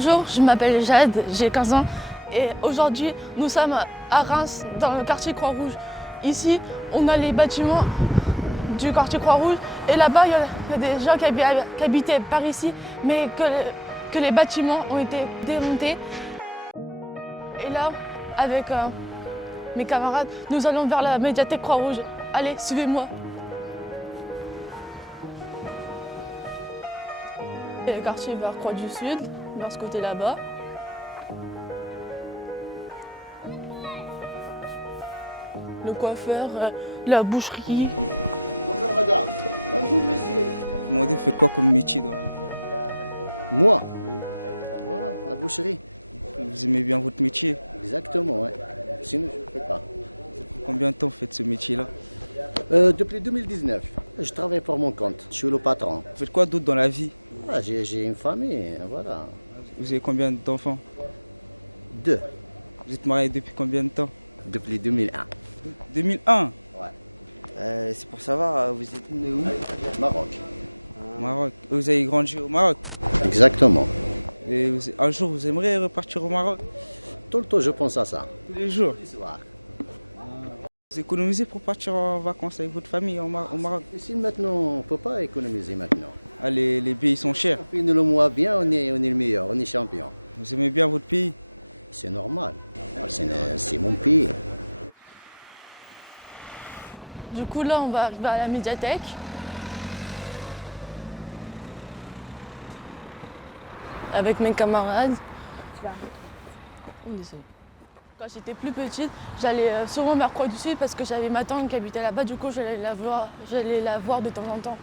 Bonjour, je m'appelle Jade, j'ai 15 ans et aujourd'hui nous sommes à Reims dans le quartier Croix-Rouge. Ici on a les bâtiments du quartier Croix-Rouge et là-bas il y a des gens qui habitaient par ici mais que les bâtiments ont été démontés. Et là avec mes camarades nous allons vers la médiathèque Croix-Rouge. Allez, suivez-moi. Le quartier vers Croix-du-Sud, vers ce côté là-bas. Le coiffeur, la boucherie. Bonjour madame. Bonjour monsieur. Vous demandez, vous faites quoi comme métier dans la vie? Moi? Voilà, la boucherie. Vous aimez bien votre métier? Exactement, ouais. Sinon, je ne fais pas. Combien de temps vous faites ce métier-là? Depuis 2019. Je travaille pour mon compte. Je suis le patron. Vous faites quoi d'autre dans la vie? Ah, j'ai une famille, voilà. Vous avez combien d'enfants? 2. Vous êtes marié depuis combien de temps? Depuis 2001. 2001? Ouais. C'est pour savoir, vous êtes né où? Maroc. Maroc. Vous avez grandi au Maroc? Exactement. Et un jour, vous aimeriez repartir au Maroc? Tout le temps, je pense à ça. Tous les jours? Tous les soirs. Vous économisez pour partir en vacances avec votre famille au Maroc? Ici, maintenant, on ne peut pas économiser maintenant. Ah, les billets sont chers. On finit le mois bien, on est le meilleur, on est champion. Vous aimez bien votre pays? C'est normal. C'est mon pays. Du coup là on va arriver à la médiathèque. Avec mes camarades. Quand j'étais plus petite, j'allais souvent vers Croix-du-Sud parce que j'avais ma tante qui habitait là-bas, du coup j'allais la voir de temps en temps.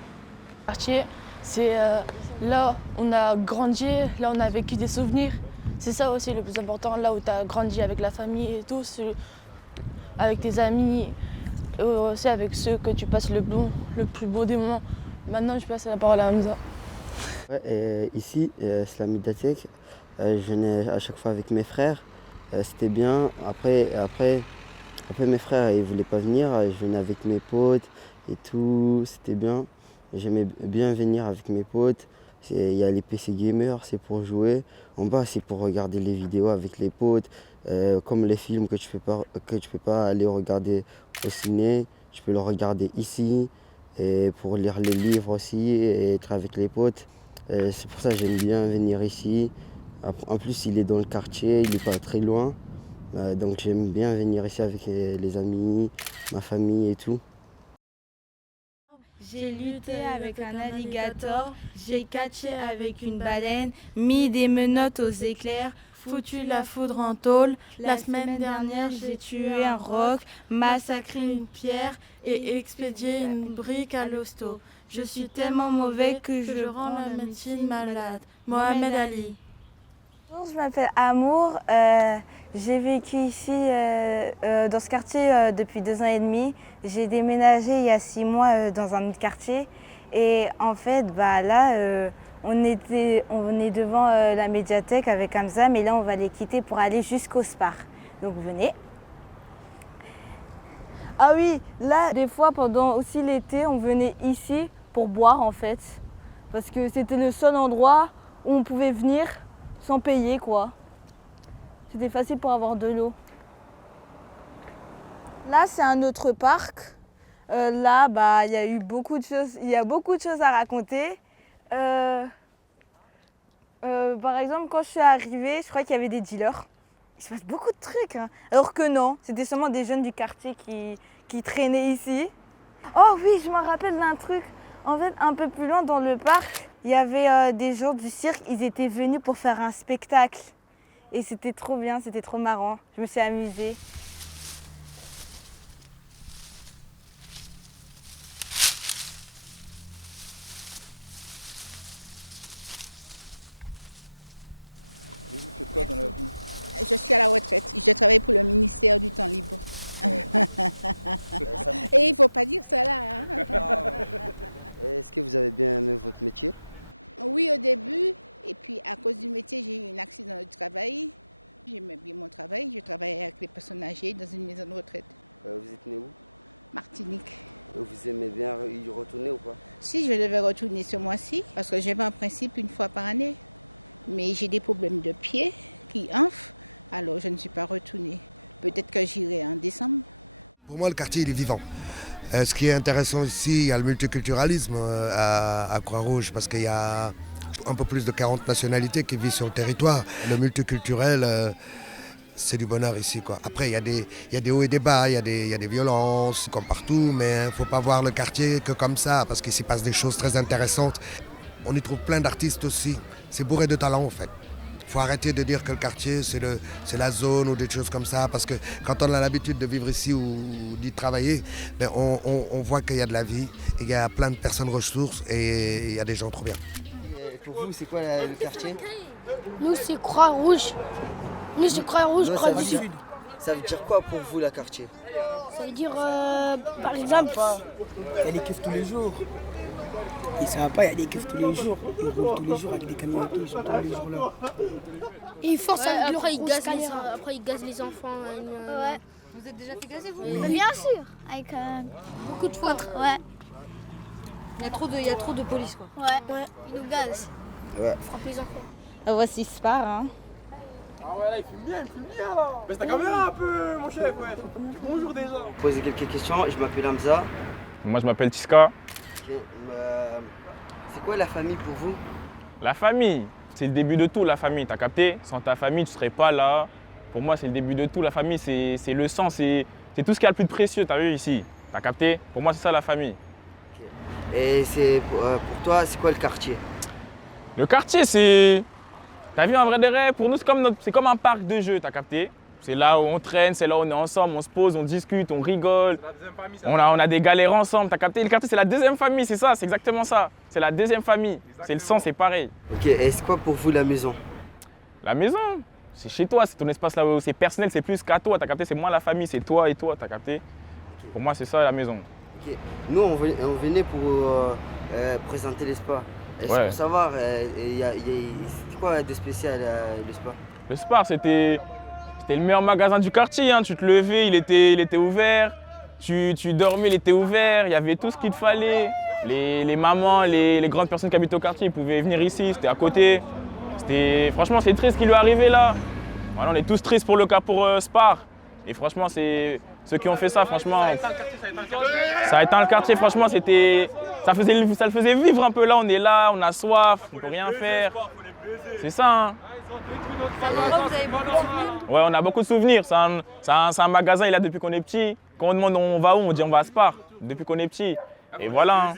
Le quartier, c'est là où on a grandi, là on a vécu des souvenirs. C'est ça aussi le plus important, là où tu as grandi avec la famille et tout, avec tes amis, et aussi avec ceux que tu passes le plus beau des moments. Maintenant je passe la parole à Hamza. Ouais, ici, c'est la médiathèque. Je venais à chaque fois avec mes frères. C'était bien. Après, mes frères, ils ne voulaient pas venir. Je venais avec mes potes et tout. C'était bien. J'aimais bien venir avec mes potes. Il y a les PC gamers, c'est pour jouer. En bas, c'est pour regarder les vidéos avec les potes. Comme les films que tu peux pas aller regarder au ciné. Je peux le regarder ici. Et pour lire les livres aussi et être avec les potes. C'est pour ça que j'aime bien venir ici. En plus, il est dans le quartier, il n'est pas très loin. Donc j'aime bien venir ici avec les amis, ma famille et tout. J'ai lutté avec un alligator, j'ai catché avec une baleine, mis des menottes aux éclairs, foutu la foudre en tôle. La semaine dernière, j'ai tué un roc, massacré une pierre et expédié une brique à l'hosto. Je suis tellement mauvais que je rends la médecine malade. Mohamed Ali. Bonjour, je m'appelle Amour. J'ai vécu ici dans ce quartier depuis 2 ans et demi. J'ai déménagé il y a 6 mois dans un autre quartier. Et en fait, là, on est devant la médiathèque avec Hamza, mais là, on va les quitter pour aller jusqu'au Spar. Donc, venez. Ah oui, là, des fois, pendant aussi l'été, on venait ici pour boire, en fait. Parce que c'était le seul endroit où on pouvait venir sans payer, quoi. C'était facile pour avoir de l'eau. Là, c'est un autre parc. Là, il y a eu beaucoup de choses. Il y a beaucoup de choses à raconter. Par exemple, quand je suis arrivée, je crois qu'il y avait des dealers. Il se passe beaucoup de trucs, hein. Alors que non, c'était seulement des jeunes du quartier qui traînaient ici. Oh oui, je me rappelle d'un truc. En fait, un peu plus loin dans le parc, il y avait des gens du cirque. Ils étaient venus pour faire un spectacle. Et c'était trop bien, c'était trop marrant. Je me suis amusée. Vous faites quoi dans la vie? Je suis à la retraite. Je travaille pour le ministère du temps libre. Et il ne faut pas dire ça là. Hein. Est-ce que vous avez bien aimé votre métier? Oui, au début. Et puis à cause du métier, j'ai eu un accident de travail. J'aimais bien mon travail. Je travaillais avec les personnes âgées dans une maison de retraite. Vous êtes né où? Martinique. Vous aimez bien y retourner ou pas? Si, je devais retourner ce mois-ci, parce que j'ai en principe une fois par année. Mais j'ai des problèmes de pied qui enflent, alors je ne suis pas retournée. Peut-être que j'irai en décembre. Pour moi, le quartier, il est vivant. Ce qui est intéressant ici, il y a le multiculturalisme à Croix-Rouge, parce qu'il y a un peu plus de 40 nationalités qui vivent sur le territoire. Le multiculturel, c'est du bonheur ici, quoi. Après, il y a des hauts et des bas, il y a des violences, comme partout, mais il ne faut pas voir le quartier que comme ça, parce qu'ici passe des choses très intéressantes. On y trouve plein d'artistes aussi. C'est bourré de talent, en fait. Il faut arrêter de dire que le quartier, c'est la zone ou des choses comme ça, parce que quand on a l'habitude de vivre ici ou d'y travailler, ben on voit qu'il y a de la vie, il y a plein de personnes ressources et il y a des gens trop bien. Et pour vous, c'est quoi le quartier? Nous, c'est Croix-Rouge. Nous, c'est Croix-Rouge, Non, Croix-du-Sud. ça veut dire quoi pour vous, la quartier? Ça veut dire, par exemple... Il y a des keufs tous les jours. Et ça va pas, il y a des keufs tous les jours. Ils roulent tous les jours avec des camions, ils sont tous les jours là. Et ils forcent avec leur après, grosse caméra. après, ils gazent les enfants. Ouais. Vous êtes déjà fait gazer, vous? Oui. Bien sûr, avec Beaucoup de fois. ouais. Il y a trop de police, quoi. Ouais. Ils nous gazent. Ouais. Ils frappent les enfants. Voici Spar. Hein. Ah ouais, là, il filme bien là. Baisse ta caméra un peu, mon chef, ouais. Bonjour déjà. Poser quelques questions, je m'appelle Hamza. Moi, je m'appelle Tiska. Okay. C'est quoi la famille pour vous? La famille, c'est le début de tout, la famille, t'as capté? Sans ta famille, tu serais pas là. Pour moi, c'est le début de tout. La famille, c'est le sang, c'est tout ce qu'il y a de plus précieux, t'as vu ici? T'as capté? Pour moi, c'est ça la famille. Okay. Et pour toi, c'est quoi le quartier? Le quartier, c'est... T'as vu, en vrai de vrai, pour nous, c'est comme un parc de jeux, t'as capté? C'est là où on traîne, c'est là où on est ensemble, on se pose, on discute, on rigole. On a des galères ensemble, t'as capté? Le quartier, c'est la deuxième famille, c'est ça, c'est exactement ça. C'est la deuxième famille. C'est le sang, c'est pareil. Ok, et c'est quoi pour vous la maison? La maison, c'est chez toi, c'est ton espace là où c'est personnel, c'est plus qu'à toi, t'as capté? C'est moi la famille, c'est toi et toi, t'as capté? Okay. Pour moi, c'est ça la maison. Ok, nous, on venait pour présenter les spas. Et Ouais. pour savoir, c'est quoi de spécial le spa? Le Spar, c'était le meilleur magasin du quartier. Hein. Tu te levais, il était ouvert. Tu dormais, il était ouvert. Il y avait tout ce qu'il te fallait. Les mamans, les grandes personnes qui habitent au quartier, ils pouvaient venir ici. C'était à côté. Franchement, c'est triste ce qui lui est arrivé là. Voilà, on est tous tristes pour le cas pour Spar. Et franchement, c'est ceux qui ont fait ça, franchement. Ça a éteint le quartier, franchement, ça le faisait vivre un peu là. On est là, on a soif, on peut rien faire. C'est ça, hein. Vous avez beaucoup de souvenirs? Ouais, on a beaucoup de souvenirs. C'est un magasin, il est là depuis qu'on est petit. Quand on demande on va où, on dit on va à Spar, depuis qu'on est petit. Et voilà, hein.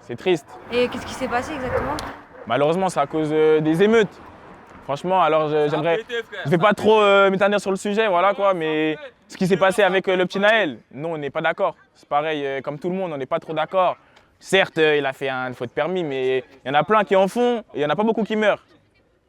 C'est triste. Et qu'est-ce qui s'est passé exactement? Malheureusement, c'est à cause des émeutes. Franchement, alors je vais pas trop m'éternir sur le sujet, voilà quoi, mais ce qui s'est passé avec le petit Naël, nous on n'est pas d'accord. C'est pareil, comme tout le monde, on n'est pas trop d'accord. Certes, il a fait une faute de permis, mais il y en a plein qui en font et il n'y en a pas beaucoup qui meurent.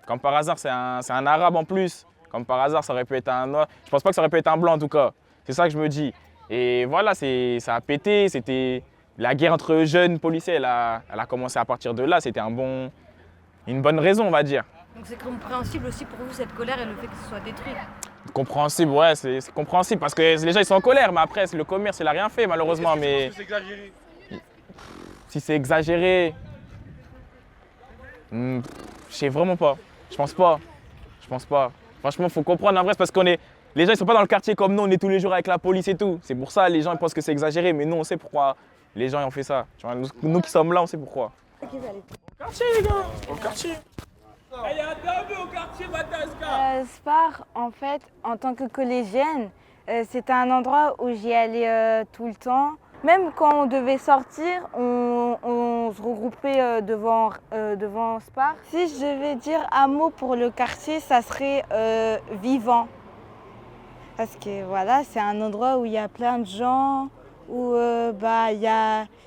Comme par hasard, c'est un arabe en plus. Comme par hasard, ça aurait pu être un noir. Je pense pas que ça aurait pu être un blanc en tout cas. C'est ça que je me dis. Et voilà, ça a pété. C'était la guerre entre jeunes policiers, elle a commencé à partir de là. C'était une bonne raison, on va dire. Donc c'est compréhensible aussi pour vous cette colère et le fait que ce soit détruit. Compréhensible, ouais, c'est compréhensible parce que les gens ils sont en colère, mais après le commerce il a rien fait malheureusement. Mais si c'est exagéré, je sais vraiment pas. Je pense pas. Franchement, faut comprendre en vrai, c'est parce les gens ils sont pas dans le quartier comme nous, on est tous les jours avec la police et tout. C'est pour ça les gens ils pensent que c'est exagéré, mais nous on sait pourquoi les gens ils ont fait ça. Tu vois, nous qui sommes là, on sait pourquoi. Au quartier les gars, au quartier. Il y a un tableau au quartier Bataska. Spar, en fait, en tant que collégienne, c'était un endroit où j'y allais tout le temps. Même quand on devait sortir, on se regroupait devant Spar. Si je devais dire un mot pour le quartier, ça serait vivant. Parce que voilà, c'est un endroit où il y a plein de gens, où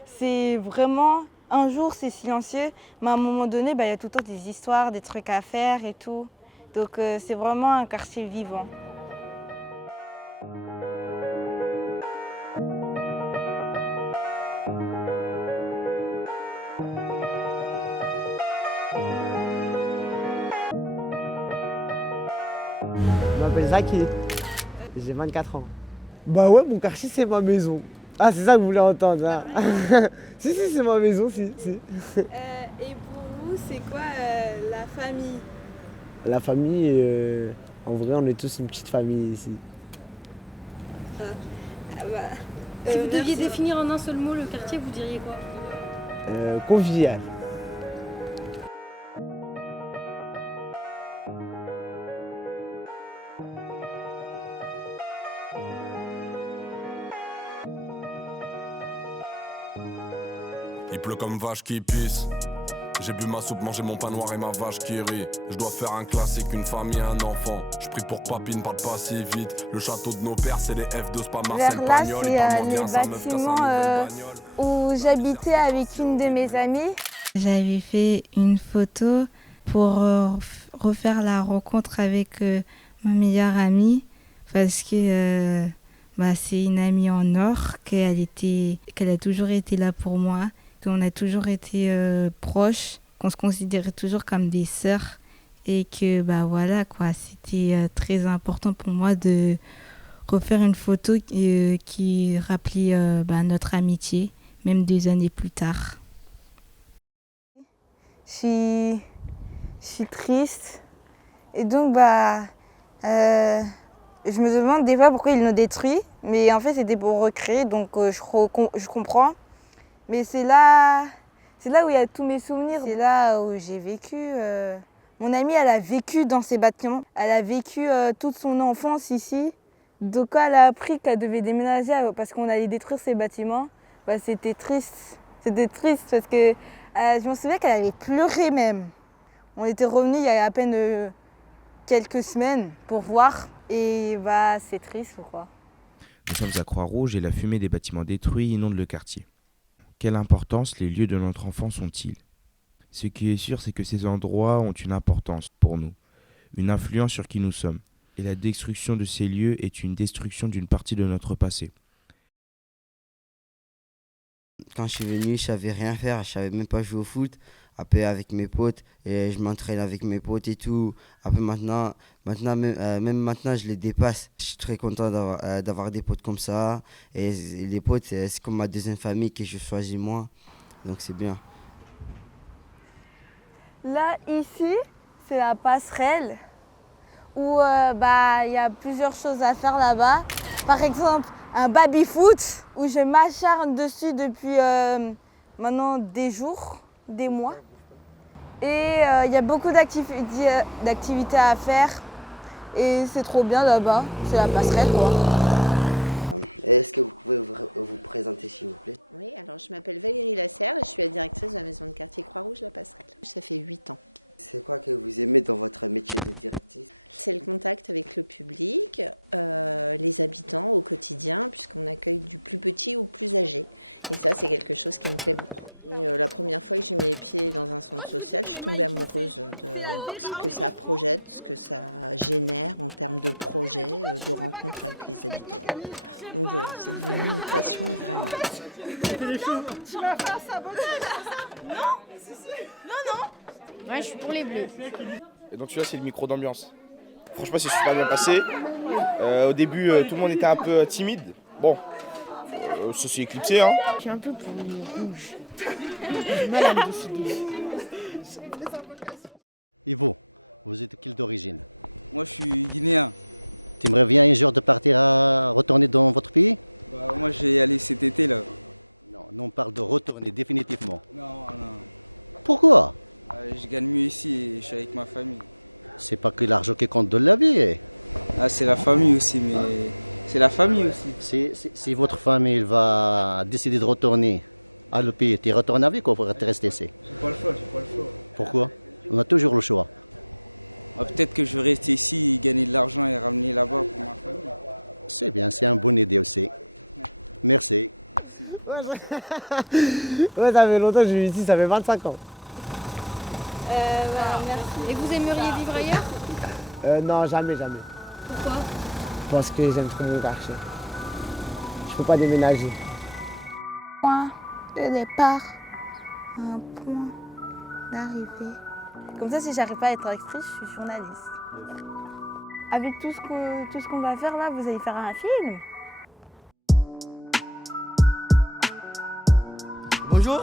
c'est vraiment... Un jour, c'est silencieux, mais à un moment donné, il y a tout le temps des histoires, des trucs à faire et tout. Donc c'est vraiment un quartier vivant. Je m'appelle Zaki, j'ai 24 ans. Bah ouais, mon quartier c'est ma maison. Ah, c'est ça que vous voulez entendre, hein. Si, c'est ma maison, si. Et pour vous, c'est quoi la famille? La famille, en vrai, on est tous une petite famille ici. Si vous deviez définir en un seul mot le quartier, vous diriez quoi? Convivial. Il pleut comme vache qui pisse. J'ai bu ma soupe, mangé mon pain noir et ma vache qui rit. Je dois faire un classique, une famille, un enfant. Je prie pour que papy ne parle pas si vite. Le château de nos pères, c'est les F2, c'est pas Marcel Vers là, Pagnol. c'est les bâtiments où j'habitais avec une de mes amies. J'avais fait une photo pour refaire la rencontre avec ma meilleure amie parce que c'est une amie en or, qu'elle a toujours été là pour moi, qu'on a toujours été proches, qu'on se considérait toujours comme des sœurs et que voilà quoi, c'était très important pour moi de refaire une photo qui rappelait notre amitié, même 2 années plus tard. Je suis triste et donc je me demande des fois pourquoi ils nous détruisent, mais en fait c'était pour recréer, donc je comprends. Mais c'est là où il y a tous mes souvenirs, c'est là où j'ai vécu. Mon amie, elle a vécu dans ces bâtiments, elle a vécu toute son enfance ici. Donc quand elle a appris qu'elle devait déménager parce qu'on allait détruire ces bâtiments, c'était triste. C'était triste parce que je me souviens qu'elle avait pleuré même. On était revenus il y a à peine quelques semaines pour voir. Et c'est triste quoi. Nous sommes à Croix-Rouge et la fumée des bâtiments détruits inonde le quartier. Quelle importance les lieux de notre enfance ont-ils? Ce qui est sûr, c'est que ces endroits ont une importance pour nous, une influence sur qui nous sommes. Et la destruction de ces lieux est une destruction d'une partie de notre passé. Quand je suis venu, je savais rien faire, je savais même pas jouer au foot. Après avec mes potes, et je m'entraîne avec mes potes et tout. Après maintenant même maintenant je les dépasse. Je suis très content d'avoir des potes comme ça. Et les potes, c'est comme ma deuxième famille que je choisis moi. Donc c'est bien. Là, ici, c'est la passerelle où y a plusieurs choses à faire là-bas. Par exemple, un baby-foot où je m'acharne dessus depuis maintenant des jours, des mois. Et il y a beaucoup d'activités à faire et c'est trop bien là-bas, c'est la passerelle quoi. Est-ce que vous pouvez vous présenter s'il vous plaît? Oui, alors je m'appelle Valérie Lasserre, je suis la directrice de la maison de quartier Croix-Rouge La Passerelle. Ça fait 8 ans. C'est quoi que vous aimez dans votre métier de directrice? C'est le contact avec le public, les habitants au quotidien, puisqu'on accueille du plus petit au plus âgé. Et ça, c'est quelque chose qui me plaît beaucoup. Et la première fois que j'ai mis les pieds dans un centre social, je suis tombée amoureuse de ce que ça projette, ce que ça génère en termes de projets, de rencontres avec les habitants. Donc voilà, c'est devenu une passion vraiment. Tu vas faire sabotage? Non. Ouais, je suis pour les bleus. Et donc celui-là, c'est le micro d'ambiance. Franchement, c'est super bien passé. Au début, tout le monde était un peu timide. Bon, ça s'est éclipsé. Hein. Je suis un peu pour les rouges. J'ai mal à me décider. Et vous êtes de quelle d'origine? Moi, je suis guinéen. Tu aimerais bien un jour de partir à retourner dans votre pays? Moi, je vais y aller cet été là. Non, on parle de retourner définitivement. Non. Pourquoi? Je gagne mieux ici et je suis avec ma famille. C'est pas que l'argent qui compte de la vie. C'est la famille aussi, mais c'est la famille aussi. Si votre famille va décider de retourner à le pays, tu retournes avec ou tu restes ici? J'ai pas le choix. Pourquoi? On a toujours le choix. Peut-être que je vais rester ici, gagner de l'argent et ramener là-bas pour ma famille. C'est bien, c'est une bonne idée aussi. Merci. Ouais, ça fait longtemps que je vis ici, ça fait 25 ans. Merci. Et vous aimeriez vivre ailleurs? Non, jamais. Pourquoi? Parce que j'aime trop mon quartier. Je peux pas déménager. Point de départ, un point d'arrivée. Comme ça, si j'arrive pas à être actrice, je suis journaliste. Avec tout ce qu'on va faire là, vous allez faire un film? Bonjour,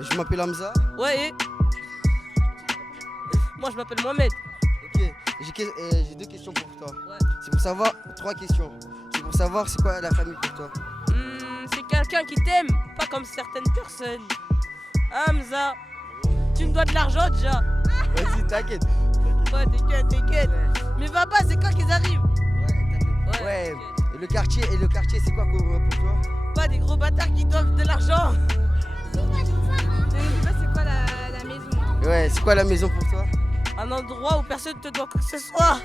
je m'appelle Hamza. Ouais. Moi, je m'appelle Mohamed. Ok, j'ai 2 questions pour toi. C'est pour savoir, 3 questions. C'est pour savoir c'est quoi la famille pour toi. C'est quelqu'un qui t'aime, pas comme certaines personnes. Hamza, tu me dois de l'argent déjà. Vas-y, t'inquiète. Ouais, t'inquiète. Mais papa, c'est quand qu'ils arrivent? Ouais. Et le quartier, c'est quoi pour toi? Pas des gros bâtards qui doivent de l'argent. C'est quoi la maison? Ouais, c'est quoi la maison pour toi? Un endroit où personne te doit quoi que ce soit.